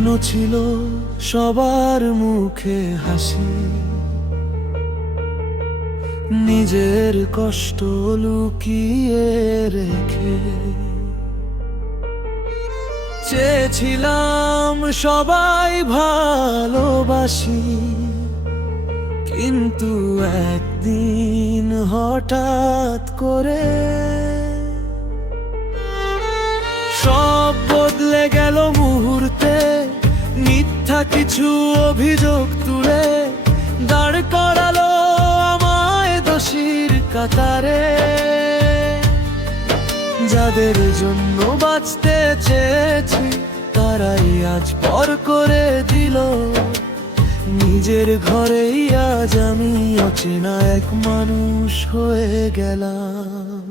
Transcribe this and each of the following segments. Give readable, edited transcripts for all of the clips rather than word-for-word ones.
স্বপ্ন ছিল সবার মুখে হাসি, নিজের কষ্ট লুকিয়ে রেখে চেয়েছিলাম সবাই ভালোবাসি। কিন্তু একদিন হঠাৎ করে সব বদলে গেল মুহূর্তে। মিথ্যা কিছু অভিযোগ তুলে দাঁড় করালো আমায় দোষীর কাতারে। যাদের জন্য বাঁচতে চেয়েছি তারাই আজ পর করে দিল। নিজের ঘরেই আজ আমি অচেনা এক মানুষ হয়ে গেলাম।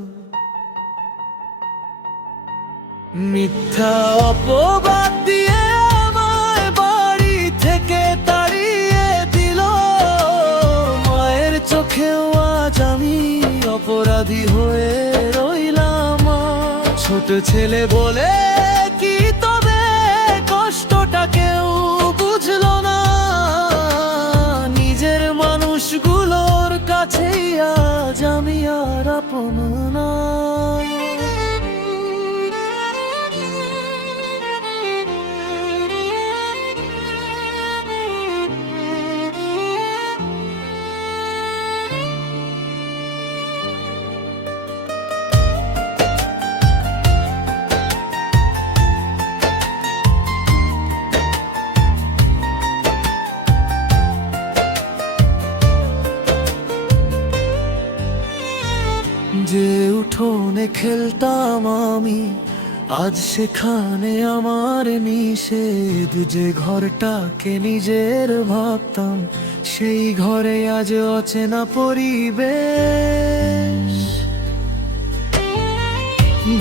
মিথ্যা অপবাদ দিয়ে আমায় বাড়ি থেকে তাড়িয়ে দিল। মায়ের চোখেও আজ আমি অপরাধী হয়ে রইলাম। ছোট ছেলে বলে কি তবে কষ্টটা কেউ বুঝলো না। নিজের মানুষগুলোর কাছেই আজ আমি আর আপন না। যে উঠোনে খেলতাম আমি আজ সেখানে আমার নিষেধ। যে ঘরটাকে নিজের ভাবতাম সেই ঘরে আজ অচেনা পরিবেশ।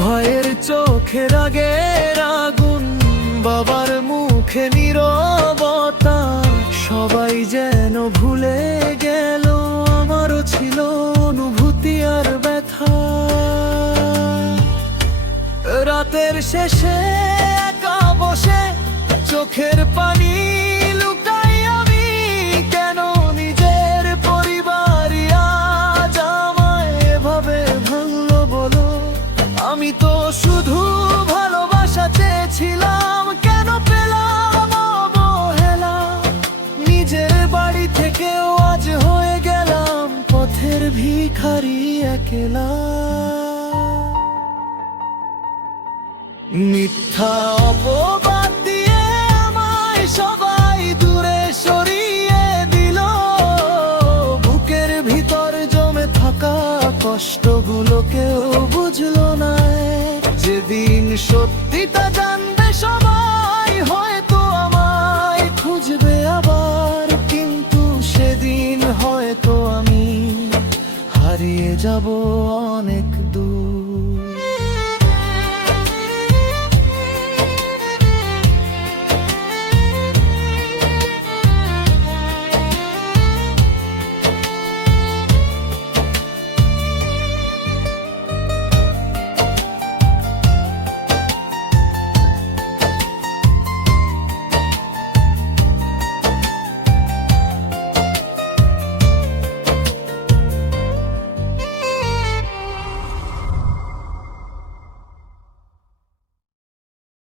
ভাইয়ের চোখে রাগের আগুন, বাবার মুখে নীরবতা। সবাই যেন ভুলে গেল আমারও ছিল অনুভূতি আর ব্যথা। রাতের শেষে একা বসে চোখের পানি লুকাই আমি। কেন নিজের পরিবারই আজ আমায় এভাবে ভাঙলো বলো। আমি তো শুধু ভালোবাসা চেয়েছিলাম, কেন পেলাম অবহেলা। নিজের বাড়ি থেকেও আজ হয়ে গেলাম পথের ভিখারি একলা। মিথ্যা অপবাদ দিয়ে আমায় সবাই দূরে সরিয়ে দিল। বুকের ভিতর জমে থাকা কষ্টগুলো কেউ বুঝলো না। যেদিন সত্যিটা জানবে সবাই হয়তো আমায় খুঁজবে আবার। কিন্তু সেদিন হয়তো আমি হারিয়ে যাব অনেক দূর।